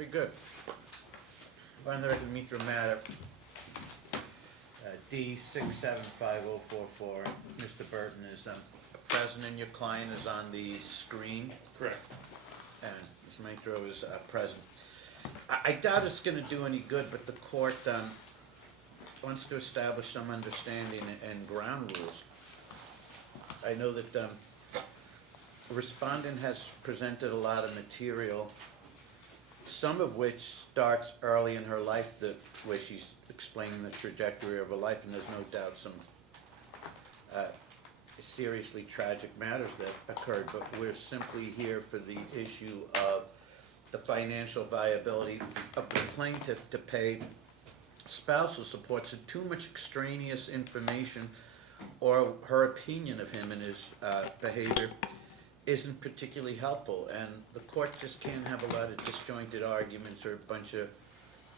Pretty good. On the record, meet the matter, D675044. Mr. Burton is present and your client is on the screen. Correct. And Ms. Maestro is present. I doubt it's going to do any good, but the court wants to establish some understanding and ground rules. I know that the respondent has presented a lot of material, some of which starts early in her life, the way she's explaining the trajectory of her life, and there's no doubt some seriously tragic matters that occurred, but we're simply here for the issue of the financial viability of the plaintiff to pay spousal support. So too much extraneous information or her opinion of him and his behavior isn't particularly helpful, and the court just can't have a lot of disjointed arguments or a bunch of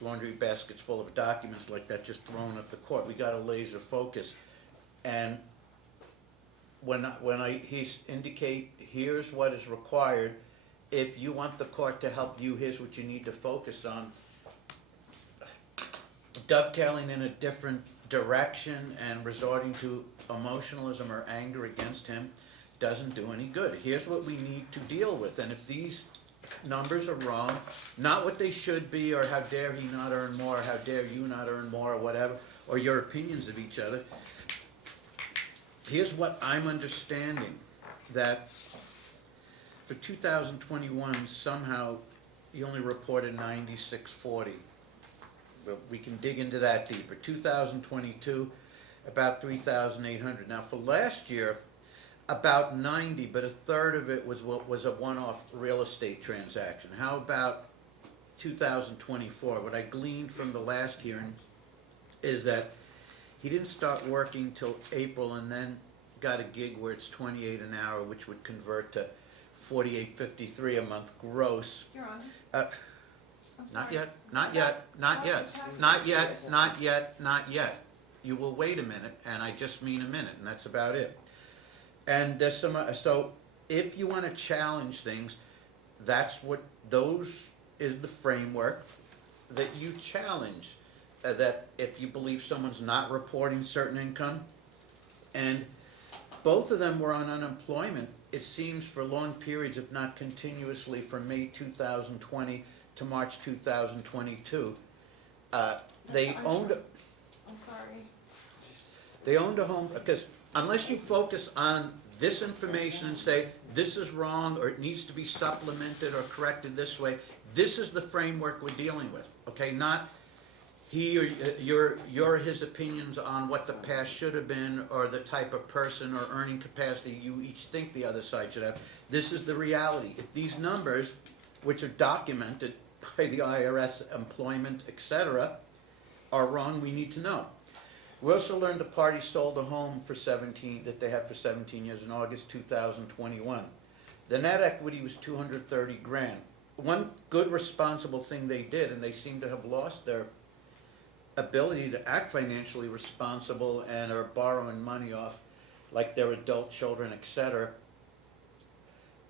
laundry baskets full of documents like that just thrown at the court. We got to laser focus, and when he indicate here's what is required, if you want the court to help you, here's what you need to focus on. Dovetailing in a different direction and resorting to emotionalism or anger against him doesn't do any good. Here's what we need to deal with, and if these numbers are wrong, not what they should be, or how dare he not earn more, or how dare you not earn more, or whatever, or your opinions of each other, here's what I'm understanding, that for 2021, somehow he only reported 9640. But we can dig into that deeper. 2022, about 3,800. Now for last year, about 90, but a third of it was what was a one-off real estate transaction. How about 2024? What I gleaned from the last hearing is that he didn't start working till April, and then got a gig where it's 28 an hour, which would convert to 48.53 a month gross. Your Honor. I'm Not sorry. yet, not yet, not yet, not yet, not yet, not yet. You will wait a minute, and I just mean a minute, and that's about it. And there's some, so if you want to challenge things, that's what, those is the framework that you challenge. That if you believe someone's not reporting certain income, and both of them were on unemployment, it seems, for long periods, if not continuously, from May 2020 to March 2022. They owned, I'm sorry. they owned a home, because unless you focus on this information and say, this is wrong, or it needs to be supplemented or corrected this way, this is the framework we're dealing with, okay? Not he or his opinions on what the past should have been, or the type of person or earning capacity you each think the other side should have. This is the reality. If these numbers, which are documented by the IRS, employment, etc., are wrong, we need to know. We also learned the party sold a home for 17, that they had for 17 years in August 2021. The net equity was 230 grand. One good responsible thing they did, and they seem to have lost their ability to act financially responsible and are borrowing money off like their adult children, etc.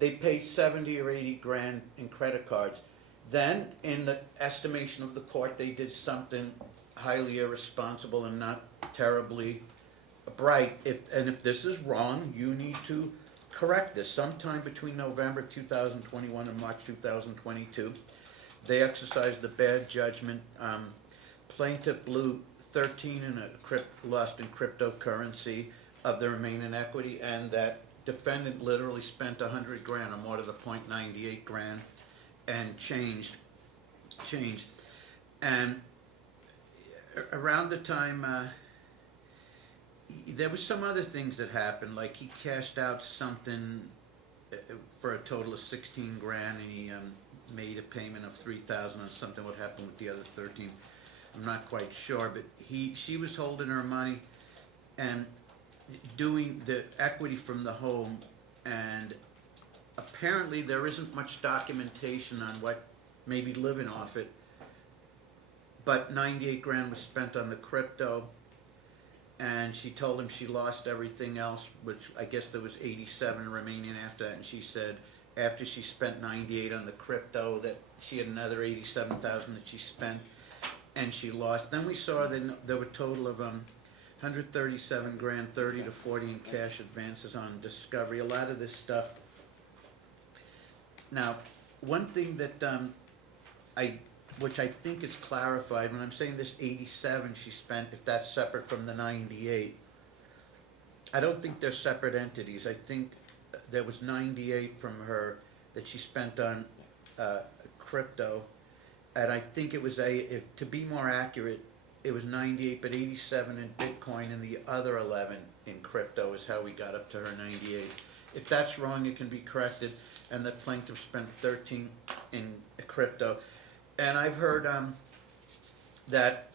They paid 70 or 80 grand in credit cards. Then, in the estimation of the court, they did something highly irresponsible and not terribly bright. If this is wrong, you need to correct this. Sometime between November 2021 and March 2022, they exercised the bad judgment. Plaintiff blew 13 in lost in cryptocurrency of the remaining equity, and that defendant literally spent 100 grand, or more to the point, 98 grand, and changed. And around the time, there was some other things that happened, like he cashed out something for a total of 16 grand, and he made a payment of 3,000 on something. What happened with the other 13? I'm not quite sure, but she was holding her money and doing the equity from the home, and apparently there isn't much documentation on what may be living off it, but 98 grand was spent on the crypto, and she told him she lost everything else, which I guess there was 87 remaining after that, and she said, after she spent 98 on the crypto, that she had another 87,000 that she spent and she lost. Then we saw that there were a total of 137 grand, 30 to 40 in cash advances on Discovery. A lot of this stuff. Now, one thing that which I think is clarified when I'm saying this 87 she spent, if that's separate from the 98, I don't think they're separate entities. I think there was 98 from her that she spent on crypto, and I think it was to be more accurate, it was 98, but 87 in Bitcoin and the other 11 in crypto is how we got up to her 98. If that's wrong, it can be corrected, and the plaintiff spent 13 in crypto. And I've heard that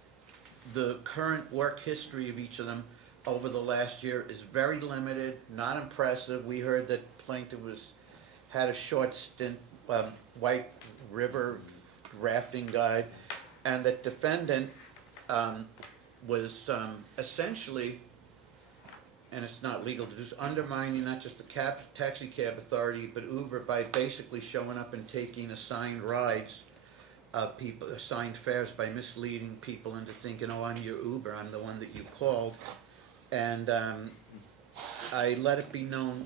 the current work history of each of them over the last year is very limited, not impressive. We heard that plaintiff had a short stint, White River rafting guide, and that defendant was essentially, and it's not legal to do, undermining not just the taxi cab authority, but Uber by basically showing up and taking assigned rides of people, assigned fares, by misleading people into thinking, oh, I'm your Uber, I'm the one that you called. And I let it be known,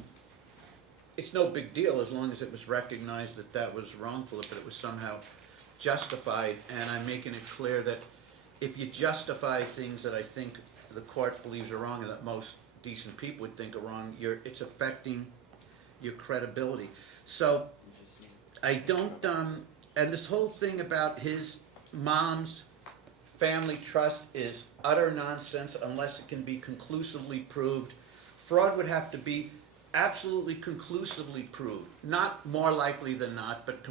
it's no big deal as long as it was recognized that that was wrongful, but it was somehow justified. And I'm making it clear that if you justify things that I think the court believes are wrong and that most decent people would think are wrong, it's affecting your credibility. So I don't, and this whole thing about his mom's family trust is utter nonsense unless it can be conclusively proved. Fraud would have to be absolutely conclusively proved, not more likely than not, but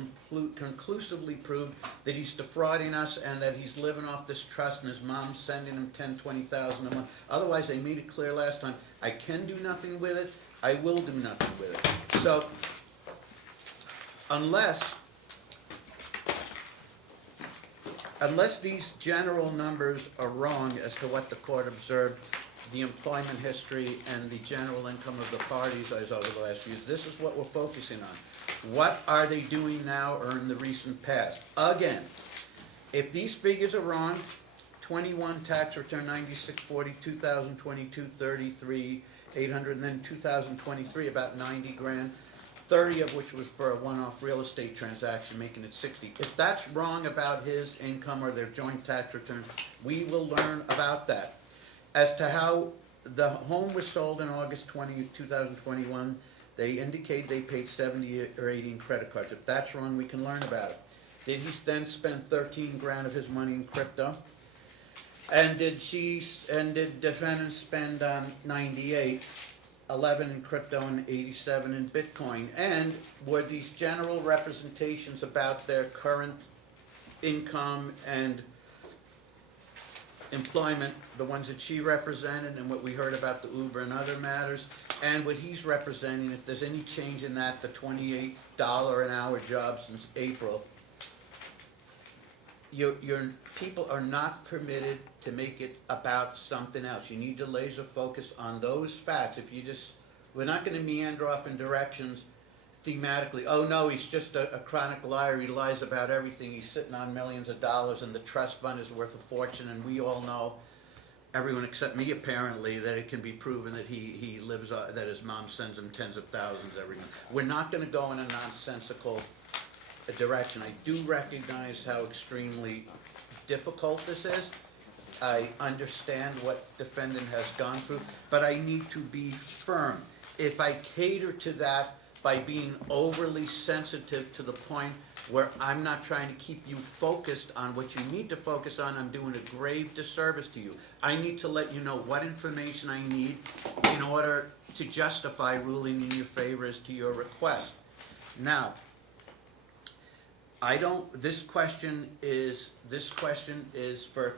conclusively proved that he's defrauding us and that he's living off this trust and his mom's sending him 10, 20,000 a month. Otherwise, they made it clear last time, I can do nothing with it, I will do nothing with it. So, unless these general numbers are wrong as to what the court observed, the employment history and the general income of the parties as over the last few years, this is what we're focusing on. What are they doing now or in the recent past? Again, if these figures are wrong, 21 tax return 9640, 2022 33 800, and then 2023 about 90 grand. 30 of which was for a one-off real estate transaction, making it 60. If that's wrong about his income or their joint tax returns, we will learn about that. As to how the home was sold in August 2021, they indicate they paid 70 or 80 in credit cards. If that's wrong, we can learn about it. Did he then spend 13 grand of his money in crypto? And did defendant spend 98? 11 in crypto and 87 in Bitcoin? And were these general representations about their current income and employment the ones that she represented and what we heard about the Uber and other matters, and what he's representing, if there's any change in that, the $28 an hour job since April? Your people are not permitted to make it about something else. You need to laser focus on those facts. If you just, we're not going to meander off in directions thematically. Oh no, he's just a chronic liar. He lies about everything. He's sitting on millions of dollars, and the trust fund is worth a fortune. And we all know, everyone except me apparently, that it can be proven that he lives, that his mom sends him tens of thousands every month. We're not going to go in a nonsensical direction. I do recognize how extremely difficult this is. I understand what defendant has gone through, but I need to be firm. If I cater to that by being overly sensitive to the point where I'm not trying to keep you focused on what you need to focus on, I'm doing a grave disservice to you. I need to let you know what information I need in order to justify ruling in your favor as to your request. Now, this question is for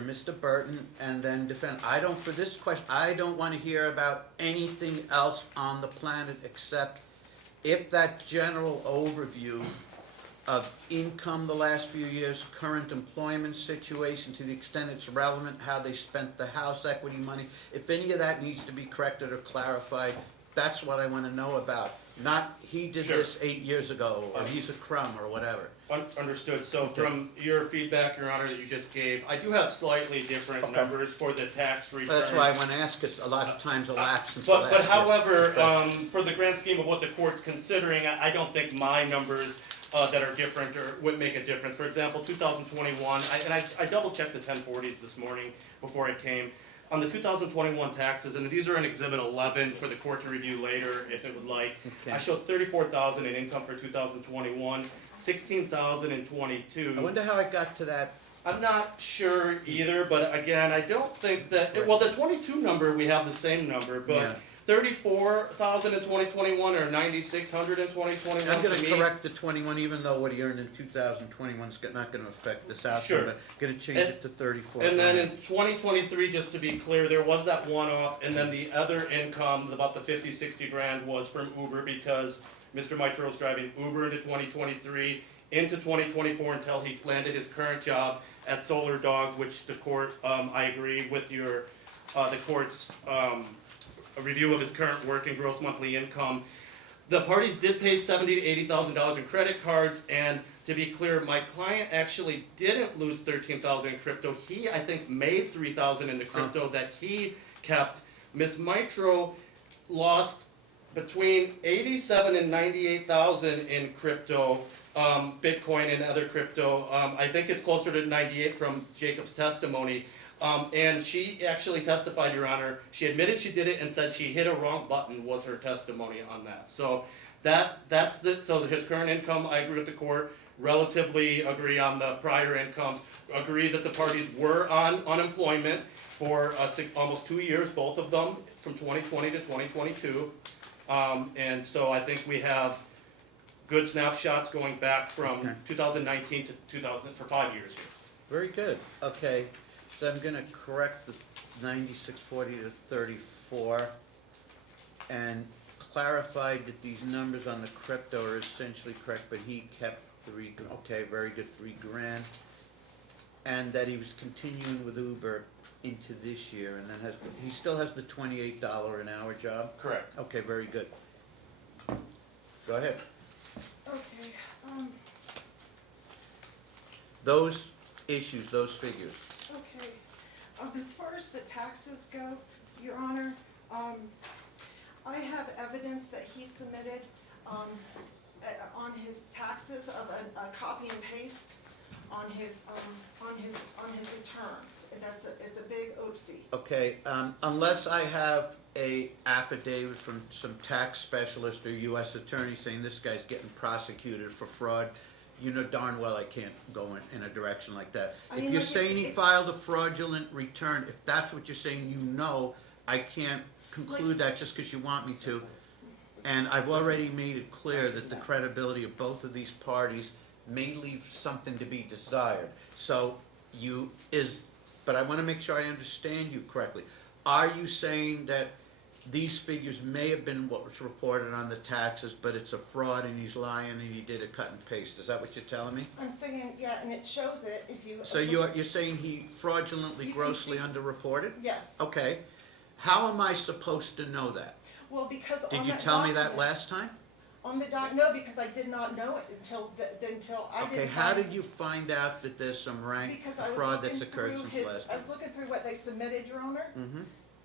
Mr. Burton and then defend. For this question, I don't want to hear about anything else on the planet except if that general overview of income the last few years, current employment situation to the extent it's relevant, how they spent the house equity money, if any of that needs to be corrected or clarified, That's what I wanna know about, not he did Sure. this 8 years ago, or he's a crumb, or whatever. Understood. So from your feedback, Your Honor, that you just gave, I do have slightly different Okay. numbers for the tax return. That's why I wanna ask, cause a lot of times elapsed since the But last year. however, for the grand scheme of what the court's considering, I don't think my numbers that are different or would make a difference. For example, 2021, I double checked the 1040s this morning before I came. On the 2021 taxes, and these are in Exhibit 11 for the court to review later if it would like. I Okay. showed 34,000 in income for 2021, 16,000 in 22. I wonder how I got to that. I'm not sure either, but again, I don't think that, well, the 22 number, we have the same number, Yeah. but 34,000 in 2021 or 9,600 in 2021 I'm gonna to me. correct the 21, even though what he earned in 2021 is not gonna affect this outcome, Sure. but gonna change it to 34. And then in 2023, just to be clear, there was that one-off, and then the other income, about the 50, 60 grand was from Uber because Mr. Mitro's driving Uber into 2023, into 2024 until he landed his current job at Solar Dog, which the court, I agree with your, the court's, a review of his current work and gross monthly income. The parties did pay $70,000 to $80,000 in credit cards, and to be clear, my client actually didn't lose $13,000 in crypto. He, I think, made $3,000 in the crypto that he kept. Ms. Mitro lost between $87,000 and $98,000 in crypto, Bitcoin and other crypto. I think it's closer to 98 from Jacob's testimony. And she actually testified, Your Honor, she admitted she did it and said she hit a wrong button was her testimony on that. So so his current income, I agree with the court, relatively agree on the prior incomes, agree that the parties were on unemployment for almost 2 years, both of them, from 2020 to 2022. And so I think we have good snapshots going back from Okay. 2019 to 2000, for 5 years here. Very good, okay, so I'm gonna correct the 9640 to 34, and clarified that these numbers on the crypto are essentially correct, but he kept okay, very good, 3 grand. And that he was continuing with Uber into this year, and then he still has the $28 an hour job? Correct. Okay, very good. Go ahead. Okay, Those issues, those figures. okay. As far as the taxes go, Your Honor, I have evidence that he submitted, on his taxes of a copy and paste on his returns. It's a big oopsie. Okay, unless I have a affidavit from some tax specialist or US attorney saying this guy's getting prosecuted for fraud, you know darn well I can't go in a direction like that. I If mean, you're look, saying he it's- filed a fraudulent return, if that's what you're saying, you know, I can't conclude that just because you want me to. And I've already made it clear that the credibility of both of these parties may leave something to be desired. So but I want to make sure I understand you correctly. Are you saying that these figures may have been what was reported on the taxes, but it's a fraud and he's lying and he did a cut and paste? Is that what you're telling me? I'm saying, yeah, and it shows it if you. So you're saying he fraudulently, You can grossly see- underreported? Yes, Okay. How am I supposed to know that? well, because on that Did you tell me that document- last time? On the no, because I did not know it until I didn't. Okay, how find- did you find out that there's some rank Because I was fraud that's looking occurred through since last I time? was looking through what they submitted, Your Honor, Mm-hmm.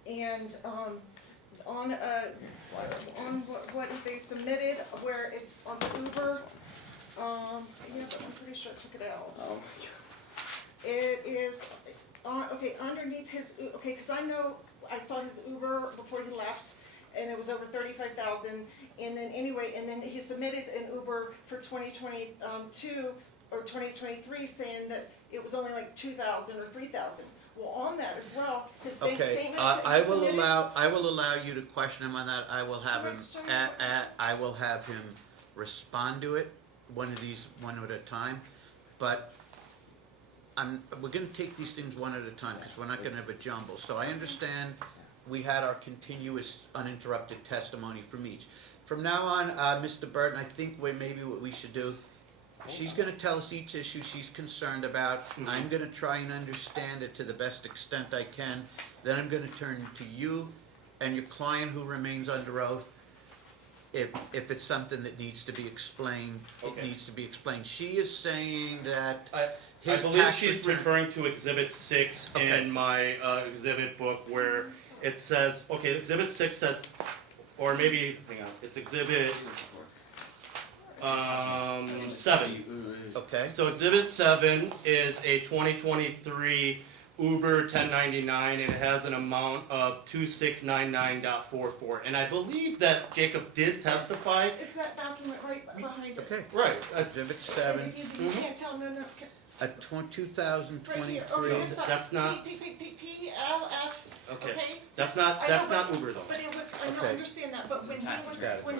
and, on what they submitted, where it's on the Uber, yeah, but I'm pretty sure I took it out. Oh. It is, okay, underneath his, okay, cause I know, I saw his Uber before he left, and it was over 35,000, and then anyway, and then he submitted an Uber for 2022 or 2023 saying that it was only like 2,000 or 3,000. Well, on that as well, his bank Okay, statements that I he will submitted. allow you to question him on that. I will have him, Correct, sure. I will have him respond to it, one at a time. But we're gonna take these things one at a time, because we're not gonna have a jumble. So I understand we had our continuous uninterrupted testimony from each. From now on, Mr. Burton, I think maybe what we should do, she's gonna tell us each issue she's concerned about. I'm gonna try and understand it to the best extent I can. Then I'm gonna turn to you and your client who remains under oath if it's something that needs to be explained, it Okay. needs to be explained. She is saying that I his believe tax she's return- referring to Exhibit 6 Okay. in my exhibit book where it says, okay, Exhibit 6 says, or maybe, hang on, it's Exhibit 7. Okay, So Exhibit 7 is a 2023 Uber 1099 and it has an amount of 2699.44. And I believe that Jacob did testify. It's that document right behind it. okay. Right. Exhibit And 7, if you can't tell, no, at right here, 2023. over this That's not- PLF, Okay. okay? That's This- not, I that's know, not Uber though. But it was, I don't Okay. understand that, but when he was, Got it. when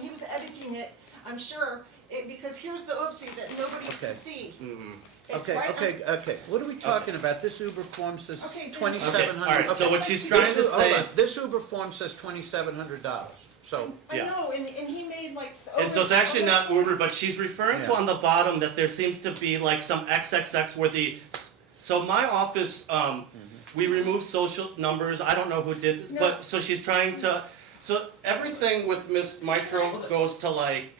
he was editing it, I'm sure, because here's the oopsie that nobody Okay. could see. Mhm. It's Okay, right on- okay. What are we talking about? This Uber form says Okay, then- Okay, $2,700. all right, so what she's trying to Hold say, on. This Uber form says $2,700, so, I Yeah. know, and he made like. and so it's actually not Uber, but she's referring to Yeah. on the bottom that there seems to be like some XXX where so my office, we removed social numbers, I don't know who did this, No. but, so she's trying to, so everything with Miss Mitro goes to like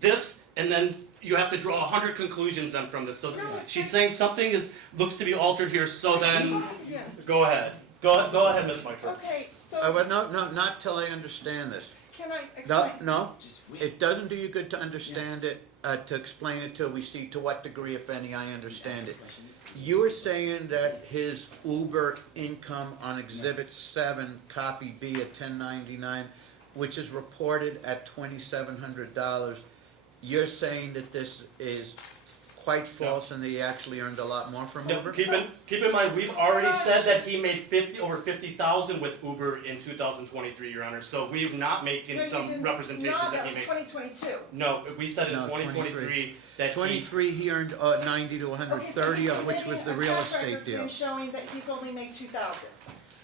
this, and then you have to draw 100 conclusions then from this, so No, she's saying something looks to be altered here, so then, Yeah, go ahead. Go ahead, Miss Mitro. okay, so well, no, not till I understand this. can I No, explain? no, it doesn't do you good to understand it, to explain it till we see to what degree, if any, I understand it. You are saying that his Uber income on Exhibit 7, copy B at 1099, which is reported at $2,700, you're saying that this is quite false and that he actually earned a lot more from No, Uber? keep in mind, we've already said that he made over 50,000 with Uber in 2023, Your Honor. So we've not making No, you some didn't. representations No, that that he was makes. 2022. No, we said in No, 2023 that he. 23, he earned 90 to Okay, so 130, he's of which was submitting the a real track estate record's deal. been showing that he's only made 2,000.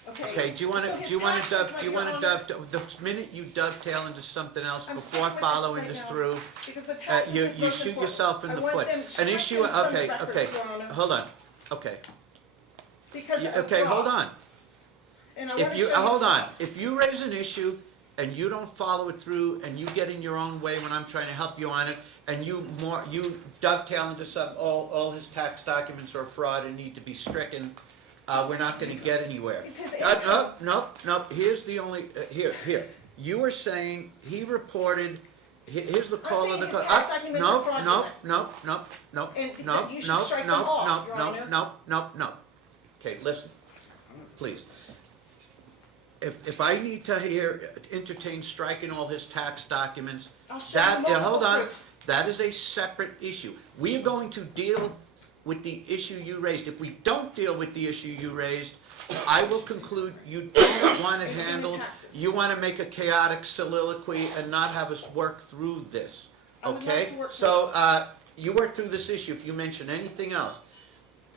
Okay, do you wanna, So do his you wanna taxes, do you Your wanna Honor- the minute you dovetail into something else I'm before stuck with following right this now, through, Because the taxes you is most shoot important. yourself in I the want foot. them An stricken issue, from the okay, records, okay, Your Honor, hold on, okay. because of Okay, hold fraud. on. And I If wanna you, show hold on, if you raise an issue and you don't follow it through and you get in your own way when I'm trying to help you on it, and you dovetail into some, all his tax documents are fraud and need to be stricken, we're not gonna get anywhere. It's his No, here's the only, here. You were saying he reported, here's the call of the. saying his tax documents are fraudulent. No. And that you should strike them off, Your Honor. No. Okay, listen, please. If I need to entertain striking all his tax documents, I'll show you multiple hold on, proofs. that is a separate issue. We are going to deal with the issue you raised. If we don't deal with the issue you raised, I will conclude you don't want it It's in the handled. taxes. You want to make a chaotic soliloquy and not have us work through this, I would like okay? to work So, you work through this issue if you mention anything else.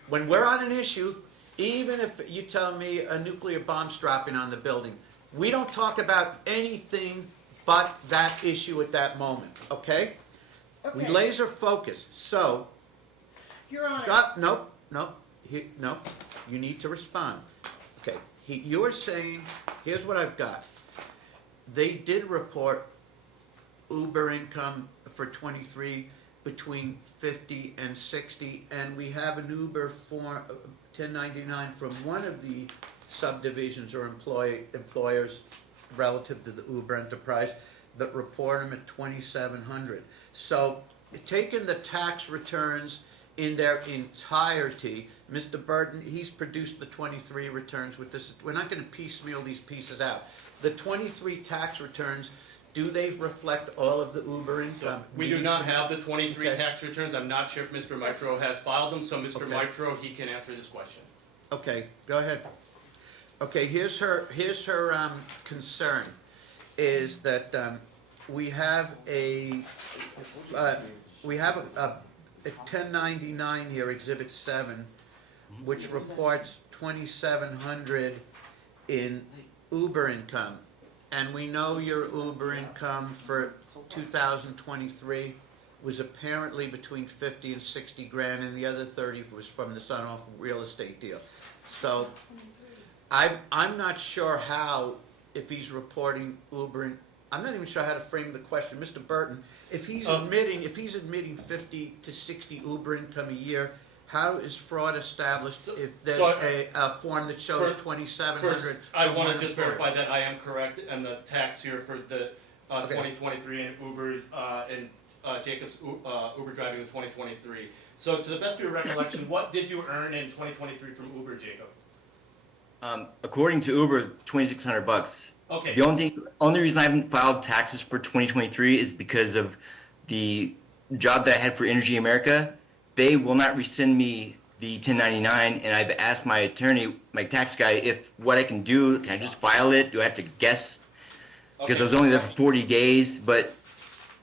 When we're on an issue, even if you tell me a nuclear bomb's dropping on the building, we don't talk about anything but that issue at that moment, okay? We Okay, laser focus, so, Your Honor, no, you need to respond. Okay, you are saying, here's what I've got. They did report Uber income for 23 between 50 and 60, and we have an Uber for 1099 from one of the subdivisions or employers relative to the Uber enterprise that report them at 2,700. So, taking the tax returns in their entirety, Mr. Burton, he's produced the 23 returns with this. We're not going to piecemeal these pieces out. The 23 tax returns, do they reflect all of the Uber income? We do not have the 23 Okay. tax returns. I'm not sure if Mr. Mitro has filed them, so Mr. Okay. Mitro, he can answer this question. Okay, go ahead. Okay, here's her concern, is that we have a 1099 here, Exhibit 7, which reports 2,700 in Uber income. And we know your Uber income for 2023 was apparently between 50 and 60 grand, and the other 30 was from the Sun-Off real estate deal. So, I'm not sure how, if he's reporting Uber I'm not even sure how to frame the question. Mr. Burton, if he's Oh. admitting 50 to 60 Uber income a year, how is fraud established So- if there's so a form that shows First, 2,700? I from want one to just employer? verify that I am correct, and the tax year for the Okay. 2023 and Uber's and Jacob's Uber driving in 2023. So, to the best of your recollection, what did you earn in 2023 from Uber, Jacob? According to Uber, $2,600. Okay. The only reason I haven't filed taxes for 2023 is because of the job that I had for Energy America. They will not rescind me the 1099, and I've asked my attorney, my tax guy, if what I can do. Can I just file it? Do I have to guess? Because I was only there for 40 days, but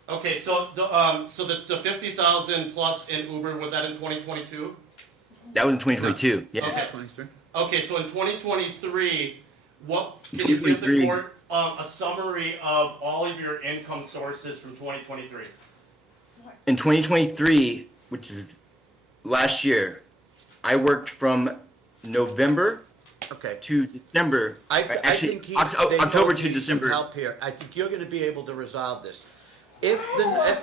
Okay, so the 50,000 plus in Uber, was that in 2022? that was in 2022. Yeah. Okay. 23? Okay, so in 2023, what can you give the 2023. court a summary of all of your income sources from 2023? In 2023, which is last year, I worked from November Okay. to December. I Actually, think they October both to need some December. help here. I think you're gonna be able to resolve this. If the,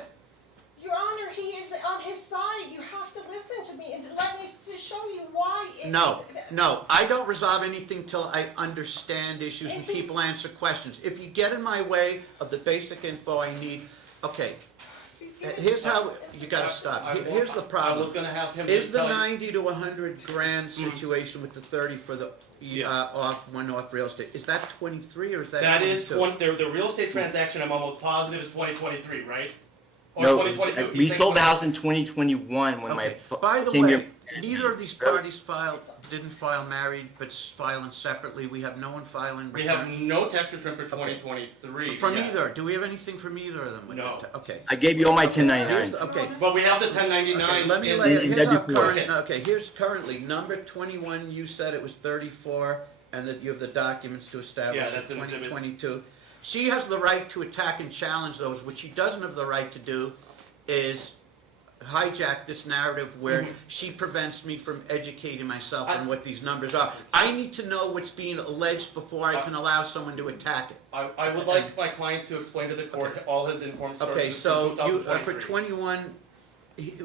Your Honor, he is on his side. You have to listen to me and let me show you why it No, is. no, I don't resolve anything till I understand issues and And he's- people answer questions. If you get in my way of the basic info I need, okay, here's how, you gotta stop. Here's the I problem. was gonna have him Is just the tell you. 90 to 100 grand situation with the 30 for the, Yeah. one-off real estate, is that 23 or is that That is 22? the real estate transaction, I'm almost positive is 2023, right? Or No, 2022. we You say sold the 20 house in 2021 when Okay, my by the same way, year. neither of these parties didn't file married, but filing separately. We have no one filing We have returns. no tax return for 2023. From yet. either, do we have anything from either of them? with No. that? Okay. I gave you all my Here's 1099s. the- Okay, But we have the okay, 1099s. let me in- lay it, in here's our W4s. current, okay, here's currently, number 21, you said it was 34, and that you have the documents to establish Yeah, it, that's an exhibit. 2022. She has the right to attack and challenge those. What she doesn't have the right to do is hijack this narrative where she prevents me from educating myself on what these numbers are. I need to know what's being alleged before I can allow someone to attack it. I would like my client to explain to the court all his income sources Okay, from so you, 2023. for 21,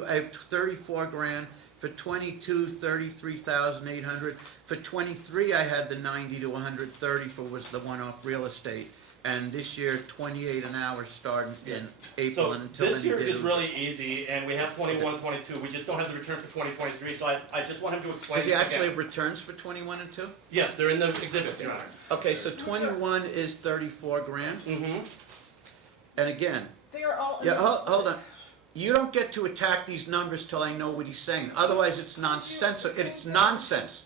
I have 34 grand. For 22, 33,800. For 23, I had the 90 to 130 for was the one-off real estate. And this year, 28 an hour starting in April So and until this then you year did is it. really easy, and we have 21, 22. We just don't have the return for 2023. So I just want him to explain Does he this actually again. have returns for 21 and 2? Yes, they're in the exhibits, Your Honor. Okay, so 21 is 34 grand. Mm-hmm. And again, They are all. yeah, hold on. You don't get to attack these numbers till I know what he's saying. Otherwise, it's nonsensical. It's nonsense.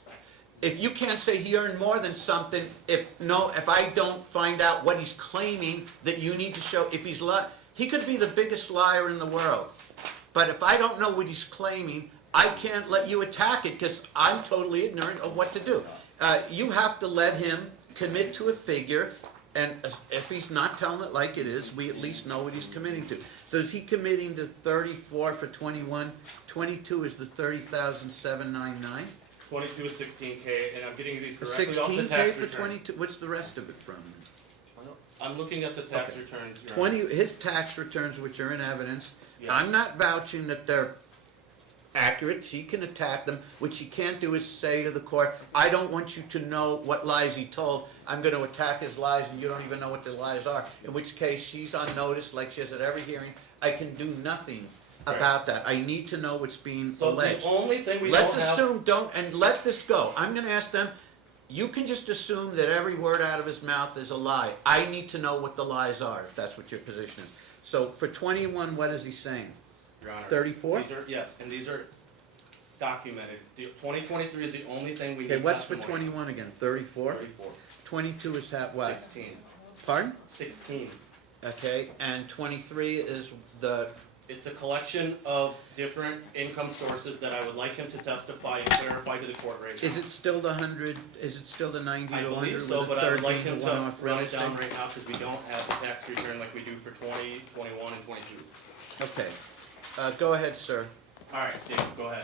If you can't say he earned more than something, if I don't find out what he's claiming, that you need to show, if he's he could be the biggest liar in the world. But if I don't know what he's claiming, I can't let you attack it because I'm totally ignorant of what to do. You have to let him commit to a figure, and if he's not telling it like it is, we at least know what he's committing to. So is he committing to 34 for 21? 22 is the 30,799. 22 is 16K, and I'm getting these directly off the 16K tax for return. 22, what's the rest of it from? I'm looking at the tax Okay. returns, Your Honor. 20, his tax returns, which are in evidence, Yeah. I'm not vouching that they're accurate, she can attack them. What she can't do is say to the court, I don't want you to know what lies he told, I'm gonna attack his lies and you don't even know what the lies are. In which case, she's on notice, like she has at every hearing, I can do nothing about that. I need to know what's being So alleged. the only thing we Let's don't have. assume, and let this go. I'm gonna ask them, you can just assume that every word out of his mouth is a lie. I need to know what the lies are, if that's what your position is. So for 21, what is he saying? Your Honor. 34? These are, yes, and these are documented. The 2023 is the only thing we Okay, need what's for testimony. 21 again? 34? 34. 22 is what? 16. Pardon? 16. Okay, and 23 is the, It's a collection of different income sources that I would like him to testify and clarify to the court right now. is it still the 100, is it still the 90 I to 100 believe with so, the but I would 30 like and him the to one-off real run it down estate? right now because we don't have the tax return like we do for 20, 21, and 22. Okay, go ahead, sir. All right, Dave, go ahead.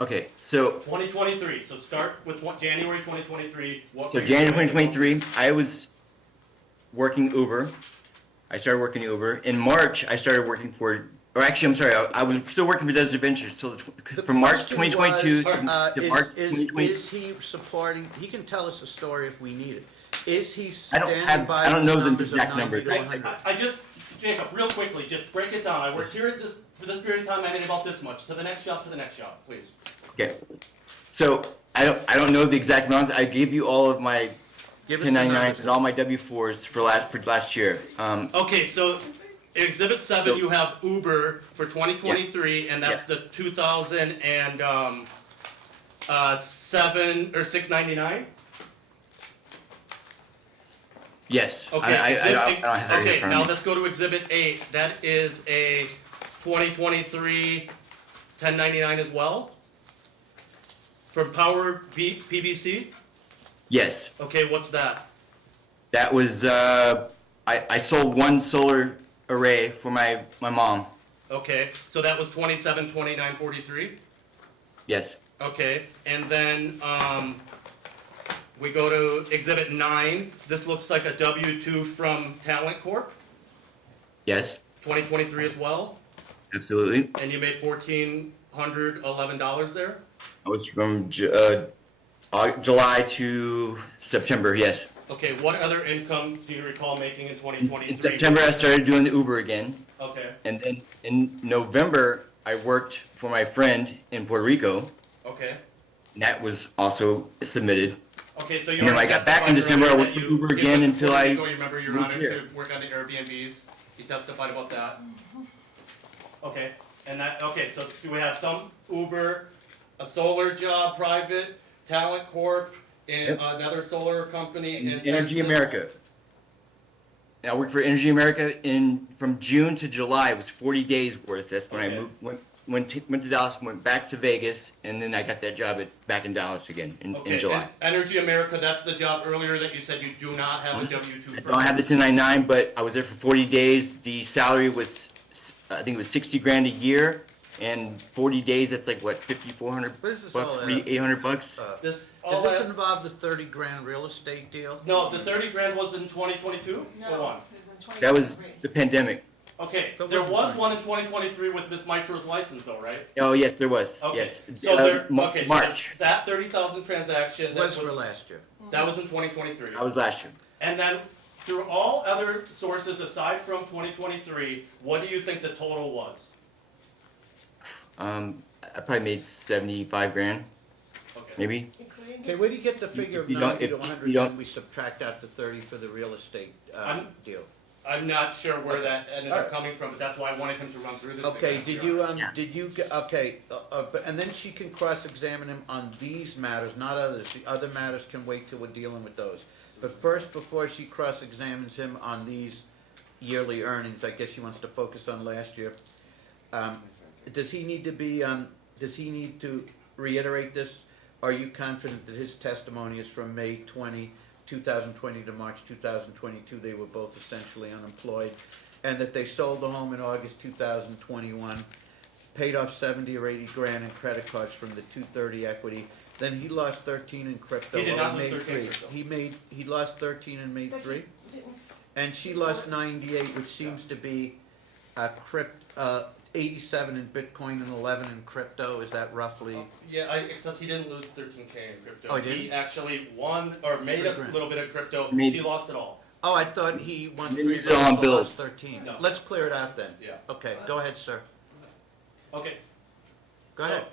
Okay, so 2023, so start with January 2023. What So were you January doing? 2023, I was working Uber. I started working Uber. In March, I started working for, or actually, I'm sorry, I was still working for Desert Adventures till from March question 2022 was, to March is 2020. he supporting, he can tell us a story if we need it. Is he I don't standing have- by I don't these know the numbers of exact 90 to number. 100? I just, Jacob, real quickly, just break it down. I worked here for this period of time, I made about this much. To the next job, please. Okay. So I don't know the exact amounts. I gave you all of my Give us the 1099s numbers. and all my W4s for last year. Okay, so Exhibit 7, So- you have Uber for 2023, and that's the 2007 or 699. Yes. Okay, I don't have it okay. in front Now of me. let's go to Exhibit 8. That is a 2023 1099 as well. From Power PBC. Yes. Okay, what's that? That was I sold one solar array for my mom. Okay, so that was 2729.43. Yes. Okay, and then we go to Exhibit 9. This looks like a W-2 from Talent Corp. Yes. 2023 as well, Absolutely. and you made $1,411 there. That was from July to September. Yes. Okay, what other income do you recall making in In 2023? September, I started doing the Uber again, Okay, and then in November, I worked for my friend in Puerto Rico. okay. And that was also submitted. Okay, so you And then when I already got back in testified December, I earlier worked that for you- Uber you again took until Puerto I Rico, you remember your moved honor here. to work on the Airbnbs. You testified about that. Okay, and that, okay, so do we have some Uber, a solar job, private, Talent Corp, and Yep. another solar company in Energy Texas? America. And I worked for Energy America from June to July. It was 40 days worth. That's when Okay. I went to Dallas, went back to Vegas, and then I got that job back in Dallas again in Okay, July. and Energy America, that's the job earlier that you said you do not have a W-2 I from. don't have the 1099, but I was there for 40 days. The salary was, I think it was 60 grand a year, and 40 days. That's like what, 5,400 What is this bucks, all at? 800 bucks. This, Did all this that's, involve the 30 grand real estate deal? no, the 30 grand was in 2022, or one? That was the pandemic. Okay, But there wasn't was mine. one in 2023 with Miss Mitro's license though, right? Oh yes, there was. Okay, Yes. so there, okay, so March. that 30,000 transaction, Was for last year. that was in 2023. That was last year. And then through all other sources aside from 2023, what do you think the total was? I probably made 75 grand, Okay. maybe. Okay, where do you get the figure of If you don't- 90 to if 100, you don't- and we subtract out the 30 for the real estate deal? I'm not sure where that ended up Alright. coming from, but that's why I wanted him to run through this. Okay, again, did Your you, Honor. Yeah. okay, but, and then she can cross-examine him on these matters, not others. The other matters can wait till we're dealing with those. But first, before she cross-examines him on these yearly earnings, I guess she wants to focus on last year. Does he need to reiterate this? Are you confident that his testimony is from May 2020 to March 2022, they were both essentially unemployed, and that they sold the home in August 2021, paid off 70 or 80 grand in credit cards from the 230 equity, then he lost 13 in crypto. He did or not lose made 13 in three. crypto. He lost 13 and made That 3, he didn't- and she lost 98, which seems to be 87 in Bitcoin and 11 in crypto. Is that roughly? Yeah, except he didn't lose 13K in crypto. Oh, he didn't? He actually won or made a 3 grand. little bit of crypto. Made- She lost it all. Oh, I thought he won Then 3, use but it on also bills. lost 13. No. Let's clear it out then. Yeah. Okay, go ahead, sir. Okay. Go ahead.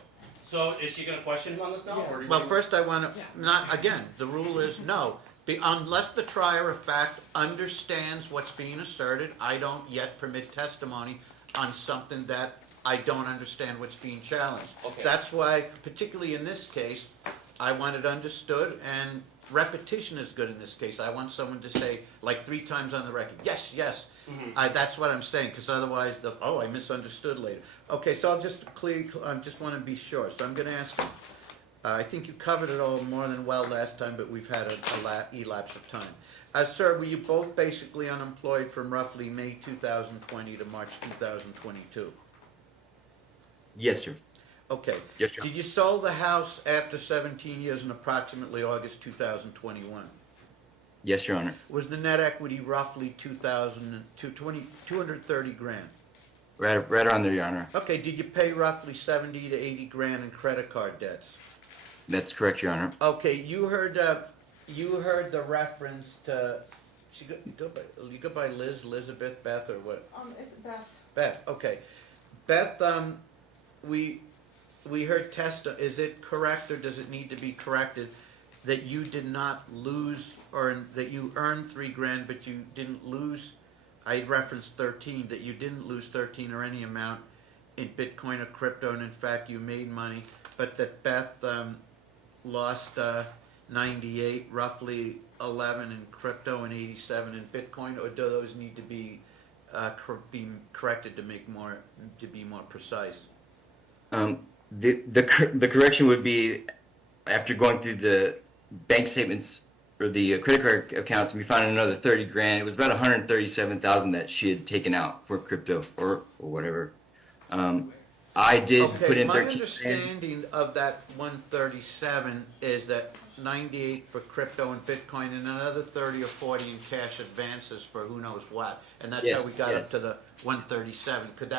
So is she gonna question him on this now, or? Well, first I want to, not, again, the rule is no. Unless the trier of fact understands what's being asserted, I don't yet permit testimony on something that I don't understand what's being challenged. Okay. That's why, particularly in this case, I want it understood, and repetition is good in this case. I want someone to say, like 3 times on the record, yes, yes. That's what I'm saying, because otherwise, I misunderstood later. Okay, so I'll just just want to be sure. So I'm going to ask, I think you covered it all more than well last time, but we've had a elapse of time. Sir, were you both basically unemployed from roughly May 2020 to March 2022? Yes, sir. Okay. Yes, sir. Did you sell the house after 17 years in approximately August 2021? Yes, Your Honor. Was the net equity roughly 230 grand? Right around there, Your Honor. Okay, did you pay roughly 70 to 80 grand in credit card debts? That's correct, Your Honor. Okay, you heard the reference to, you go by Liz, Elizabeth, Beth, or what? It's Beth. Beth, okay. Beth, we heard is it correct or does it need to be corrected that you did not lose, or that you earned 3 grand but you didn't lose? I referenced 13, that you didn't lose 13 or any amount in Bitcoin or crypto, and in fact you made money, but that Beth lost 98, roughly 11 in crypto and 87 in Bitcoin, or do those need to be corrected to be more precise? The correction would be, after going through the bank statements or the credit card accounts, we found another 30 grand. It was about 137,000 that she had taken out for crypto or whatever. I did put in 13 my grand. understanding of that 137 is that 98 for crypto and Bitcoin and another 30 or 40 in cash advances for who knows what, and that's how we got up to the 137. Is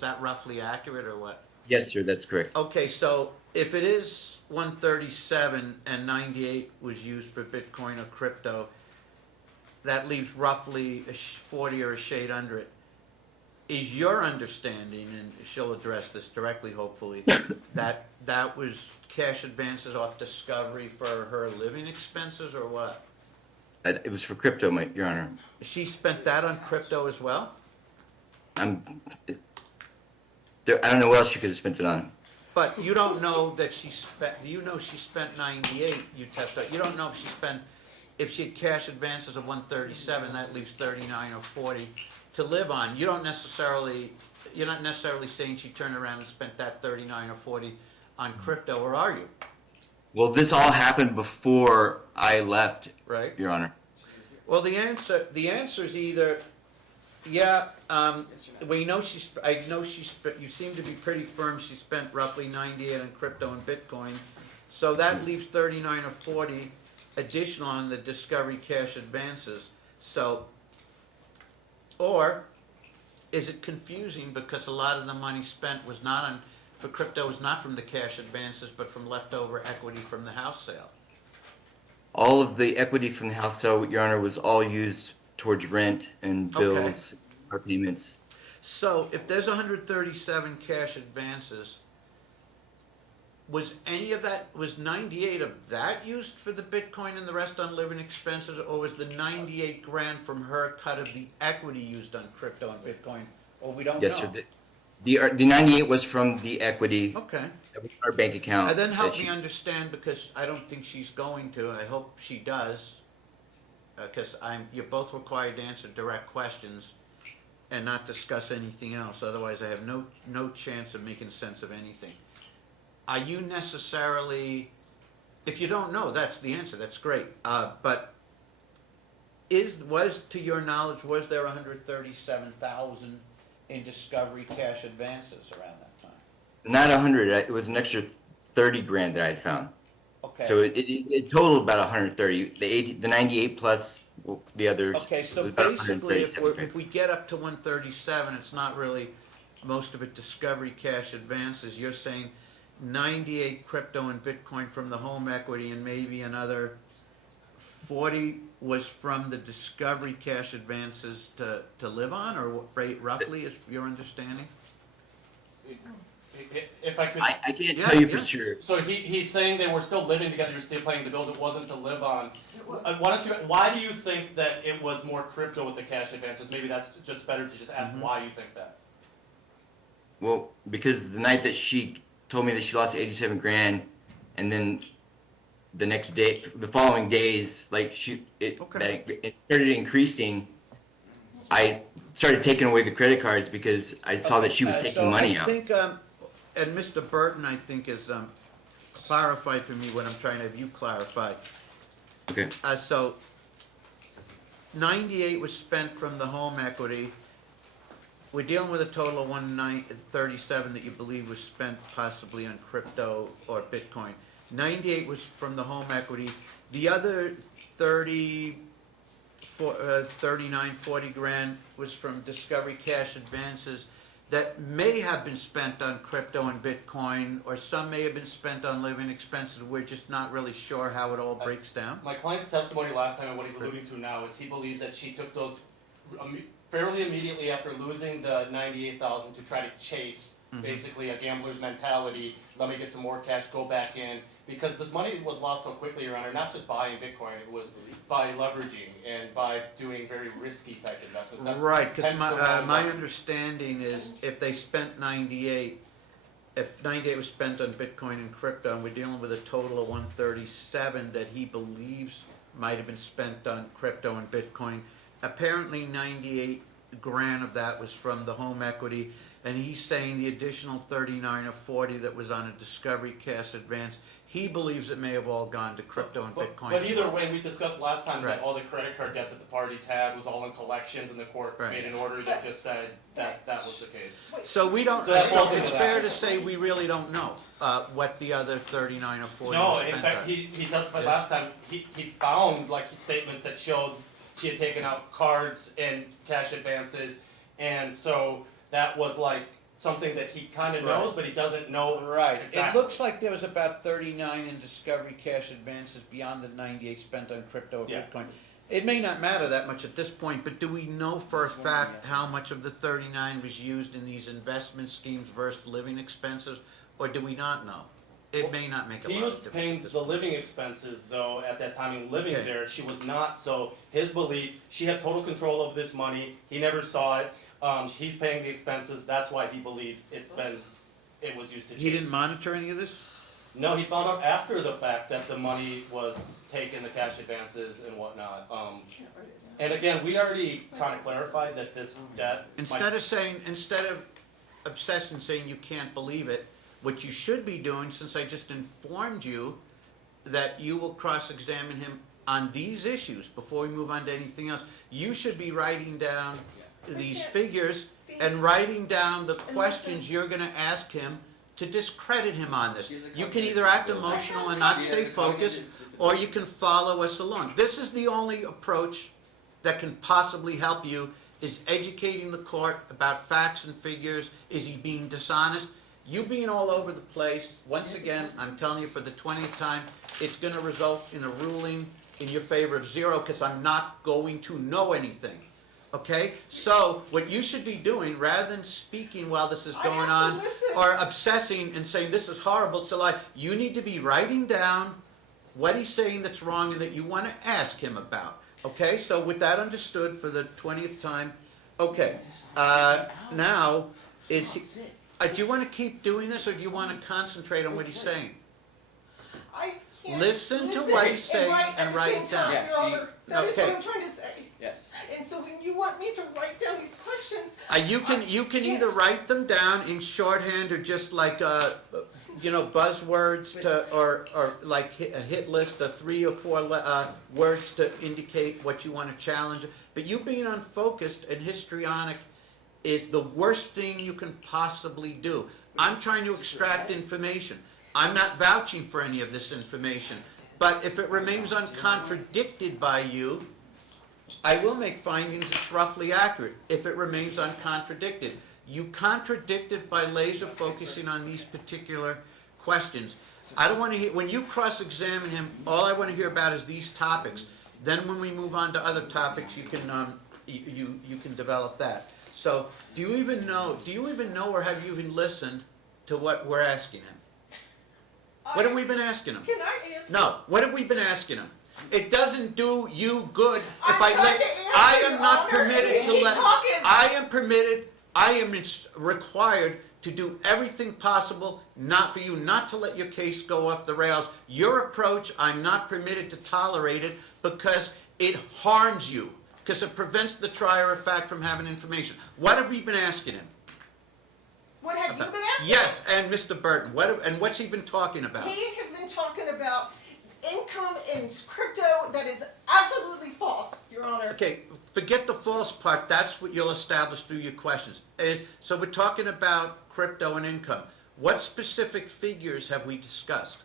that roughly accurate or what? Yes, sir, that's correct. Okay, so if it is 137 and 98 was used for Bitcoin or crypto, that leaves roughly 40 or a shade under it. Is your understanding, and she'll address this directly hopefully, that was cash advances off Discovery for her living expenses or what? It was for crypto, Your Honor. She spent that on crypto as well? I don't know what else she could have spent it on. But you don't know that she spent, you know she spent 98, you testified. You don't know if she had cash advances of 137, that leaves 39 or 40 to live on. You're not necessarily saying she turned around and spent that 39 or 40 on crypto, or are you? Well, this all happened before I left, Right? Your Honor. Well, the answer is either, yeah, well, you seem to be pretty firm she spent roughly 98 on crypto and Bitcoin, so that leaves 39 or 40 additional on the Discovery cash advances. So, or is it confusing because a lot of the money spent was not for crypto was not from the cash advances, but from leftover equity from the house sale? All of the equity from the house sale, Your Honor, was all used towards rent and bills, our payments. So if there's 137 cash advances, was 98 of that used for the Bitcoin and the rest on living expenses, or was the 98 grand from her cut of the equity used on crypto and Bitcoin? Or we don't know? Yes, sir. The 98 was from the equity, Okay. that was our bank account. And then help that me she- understand, because I don't think she's going to, I hope she does, because you're both required to answer direct questions and not discuss anything else, otherwise I have no chance of making sense of anything. Are you necessarily, if you don't know, that's the answer, that's great, but to your knowledge, was there 137,000 in Discovery cash advances around that time? Not 100, it was an extra 30 grand that I had found. Okay. So it totaled about 130. The 98 plus the others. Okay, so was about basically, 137. if we get up to 137, it's not really most of it Discovery cash advances. You're saying 98 crypto and Bitcoin from the home equity, and maybe another 40 was from the Discovery cash advances to live on, or roughly is your understanding? If I could, I can't tell you for Yeah. sure. so he's saying they were still living together, you're still paying the bills, it wasn't to live on. It was. Why do you think that it was more crypto with the cash advances? Maybe that's just better to just ask why you think that. Well, because the night that she told me that she lost 87 grand, and then the next day, the following days, like it started increasing. I started taking away the credit cards because I saw that she was taking money out. I think, and Mr. Burton, I think, has clarified for me what I'm trying to have you clarify. Okay. So 98 was spent from the home equity. We're dealing with a total of 137 that you believe was spent possibly on crypto or Bitcoin. 98 was from the home equity. The other 30 39, 40 grand was from Discovery Cash advances that may have been spent on crypto and Bitcoin, or some may have been spent on living expenses. We're just not really sure how it all breaks down. My client's testimony last time and what he's alluding to now is he believes that she took those fairly immediately after losing the 98,000 to try to chase basically a gambler's mentality. Let me get some more cash, go back in, because this money was lost so quickly, Your Honor, not just buying Bitcoin, it was by leveraging and by doing very risky type investments. That's Right, because hence the my wrong- understanding is if they spent 98, if 98 was spent on Bitcoin and crypto, and we're dealing with a total of 137 that he believes might have been spent on crypto and Bitcoin, apparently 98 grand of that was from the home equity, and he's saying the additional 39 or 40 that was on a Discovery Cash advance, he believes it may have all gone to crypto and Bitcoin. But either way, we discussed last time Right. that all the credit card debt that the parties had was all in collections, and the court Right. made an order that just said that that was the case. So we don't, So that falls into it's that. fair to say we really don't know what the other 39 or 40 No, was in spent fact, on. he testified Yeah. last time, he found like statements that showed she had taken out cards and cash advances, and so that was like something that he kinda knows, Right. but he doesn't know Right, it exactly. looks like there was about 39 in Discovery Cash advances beyond the 98 spent on crypto or Yeah. Bitcoin. It may not matter that much at this point, but do we know for a fact how much of the 39 was used in these investment schemes versus living expenses, or do we not know? It may not make a He lot was of difference. paying at this the point. living expenses though at that time and living Okay. there. She was not. So his belief, she had total control of this money. He never saw it. He's paying the expenses. That's why he believes it was used to. He chase. didn't monitor any of this? No, he found out after the fact that the money was taken, the cash advances and whatnot. And again, we already kind of clarified that this debt. Instead of obsessing saying you can't believe it, what you should be doing, since I just informed you that you will cross-examine him on these issues before we move on to anything else, you should be writing down these figures and writing down the questions you're gonna ask him to discredit him on this. You can either act emotional and not stay focused, or you can follow us along. This is the only approach that can possibly help you, is educating the court about facts and figures. Is he being dishonest? You being all over the place, once again, I'm telling you for the 20th time, it's gonna result in a ruling in your favor of 0, because I'm not going to know anything. Okay? So, what you should be doing, rather than speaking while this is I going have to on, listen. or obsessing and saying this is horrible, it's a lie, you need to be writing down what he's saying that's wrong and that you want to ask him about. Okay? So, with that understood for the 20th time, okay. Now, is he, do you want to keep doing this, or do you want to concentrate on what he's saying? I can't Listen to what he's saying and write it down. Your Honor. That is Okay. what I'm trying to say. Yes. And so when you want me to write down these questions, You can either write them down in shorthand or just like buzzwords or like a hit list of 3 or 4 words to indicate what you want to challenge. But you being unfocused and histrionic is the worst thing you can possibly do. I'm trying to extract information. I'm not vouching for any of this information. But if it remains uncontradicted by you, I will make findings that's roughly accurate if it remains uncontradicted. You contradict it by laser focusing on these particular questions. I don't want to hear, when you cross-examine him, all I want to hear about is these topics. Then when we move on to other topics, you can develop that. So, do you even know or have you even listened to what we're asking him? What have we been asking him? can I answer? No, what have we been asking him? It doesn't do you good if I'm I trying let, to answer I you, am not Honor. permitted to Keep let, talking. I am required to do everything possible not for you, not to let your case go off the rails. Your approach, I'm not permitted to tolerate it because it harms you, because it prevents the trier of fact from having information. What have we been asking him? What have you been asking? Yes, and Mr. Burton, what's he been talking about? He has been talking about income in crypto that is absolutely false, Your Honor. Okay, forget the false part. That's what you'll establish through your questions. So we're talking about crypto and income. What specific figures have we discussed?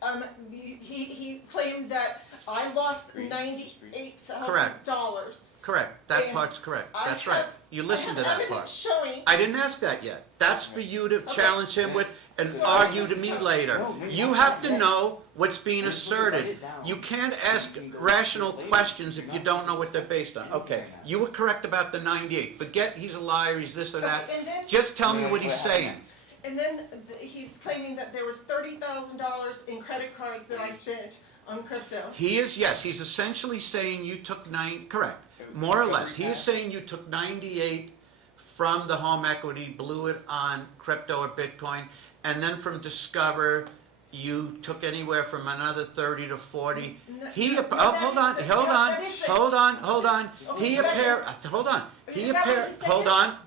He claimed that I lost $98,000. Correct, that And part's correct, I that's right. have- You listened to I have that part. evidence showing. I didn't ask that yet. That's for you to challenge him with and So- argue to me later. You have to know what's being asserted. You can't ask rational questions if you don't know what they're based on. Okay, you were correct about the 98. Forget he's a liar, he's this or that. Okay, and then- Just tell me what he's saying. And then he's claiming that there was $30,000 in credit cards that I spent on crypto. He is, yes, he's essentially saying you took correct, more or less. He is saying you took 98 from the home equity, blew it on crypto or Bitcoin, and then from Discover, you took anywhere from another 30 to 40. No, He, no, hold that on, is- hold yeah, on, that is- hold on, hold on. He Is that- hold on. He Is that what he's saying?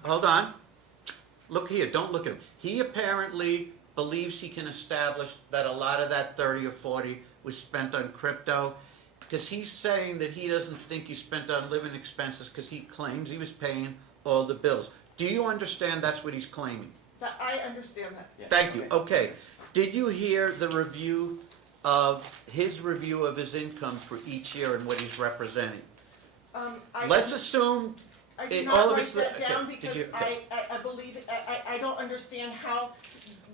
hold on. Look here, don't look at him. He apparently believes he can establish that a lot of that 30 or 40 was spent on crypto, because he's saying that he doesn't think he spent on living expenses because he claims he was paying all the bills. Do you understand that's what he's claiming? That, I understand that. Thank you, okay. Did you hear the review of his income for each year and what he's representing? Let's assume I did all not of write it's that okay, down did because you- okay. I believe, I don't understand how